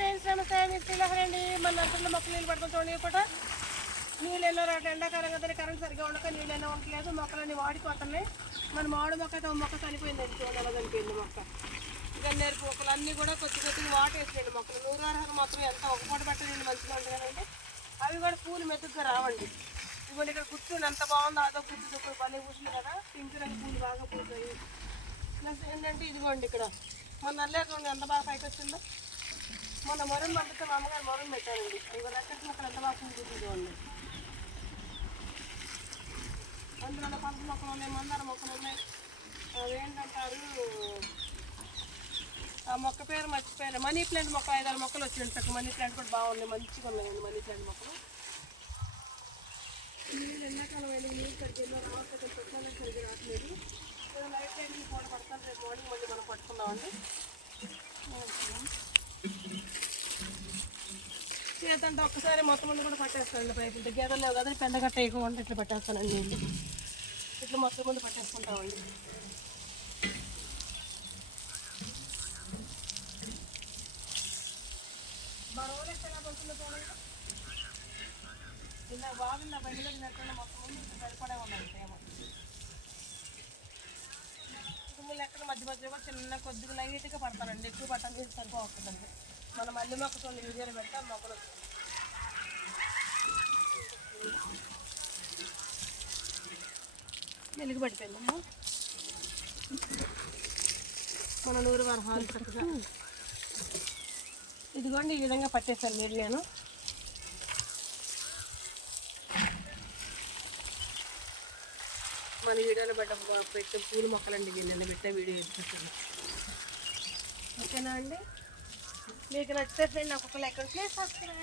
Friends నమస్తే, మీరు శ్రీలహరండి. మన నర్సరీలో మొక్కలు నీళ్ళు పడుతుంది చూడండి. ఇప్పుడు నీళ్ళు ఎన్నో రావట్లేదు, ఎండాకాలం కదా, కరెంట్ సరిగ్గా ఉండక నీళ్ళు ఎన్నో ఉండట్లేదు, మొక్కలన్నీ వాడిపోతున్నాయి. మన మామిడి మొక్క అయితే మొక్క చనిపోయింది, చూడండి అలా చనిపోయింది మొక్క. గన్నేరు మొక్కలు అన్నీ కూడా కొద్దిగా వాటేసినాయండి మొక్కలు. 160 మాత్రం ఎంత ఒక పూట పెట్టండి మంచిగా ఉంటుంది కదండి. అవి కూడా పూలు మెతుగ్గా రావండి. ఇదిగోండి ఇక్కడ కూర్చుని ఎంత బాగుందో, అదో కూర్చుని పల్లె పూసింది కదా, పింక్ రంగు పూలు బాగా పూసాయి. ప్లస్ ఏంటంటే ఇదిగోండి ఇక్కడ మన నల్లేరు ఎంత బాగా పైకి వచ్చిందో. మొన్న మొరం పంపిస్తే మా అమ్మగారు మొరం పెట్టానండి. ఇవి రకటి మొక్కలు ఎంత బాగా పూలు చూపించుకోండి. అందులో పంపు మొక్కలు ఉన్నాయి, మందార మొక్కలు ఉన్నాయి. అవేంటంటారు, ఆ మొక్క పేరు మర్చిపోయాను. మనీ ప్లాంట్ మొక్క 5-6 మొక్కలు వచ్చి మనీ ప్లాంట్ కూడా బాగున్నాయి, మంచిగా ఉన్నాయండి మనీ ప్లాంట్ మొక్కలు. నీళ్ళు ఎండాకాలం అయినా నీళ్ళు సరిగ్గా రావట్లేదు, పెట్టాలని సరిగ్గా రావట్లేదు. నైట్ టైంకి కూడా పడతాను, రేపు మార్నింగ్ మళ్ళీ మనం పట్టుకుందామండి. చేతంటే ఒక్కసారి మొత్తం ముందు కూడా పట్టేస్తానండి. పైపు గేదెలు లేవు కదా, పెండగట్ట ఎక్కువ ఉంటే ఇట్లా పట్టేస్తానండి. నీళ్ళు ఇట్లా మొత్తం ముందు పట్టేసుకుంటామండి. బరువులు ఎక్కడ పడుతుందో చూడండి. ఇలా బాగుంది, నా బండిలో తిన్నట్టు మొత్తం ముందు సరిపడే ఉన్నాయి ప్రేమ. తుమ్ములు ఎక్కడ మధ్య మధ్యలో కూడా చిన్న కొద్దిగా లైట్గా పడతానండి, ఎక్కువ పట్టాలి సరిపోతుందండి. మన మళ్ళీ మొక్కతో వీడియోలు పెడితే మొక్కలు వస్తుంది. వెలుగు పడిపోయిందమ్మా మన నూరు వరహాలు చక్కగా. ఇదిగోండి ఈ విధంగా పట్టేశాను నీళ్ళు నేను. మన వీడియోలో పెట్టే పూల మొక్కలండి, నేను పెట్టే వీడియో పెట్టాను. ఓకేనా అండి, మీకు నచ్చితే ఫ్రెండ్ నాకు ఒక లైక్ ప్లీజ్ సబ్స్క్రైబ్.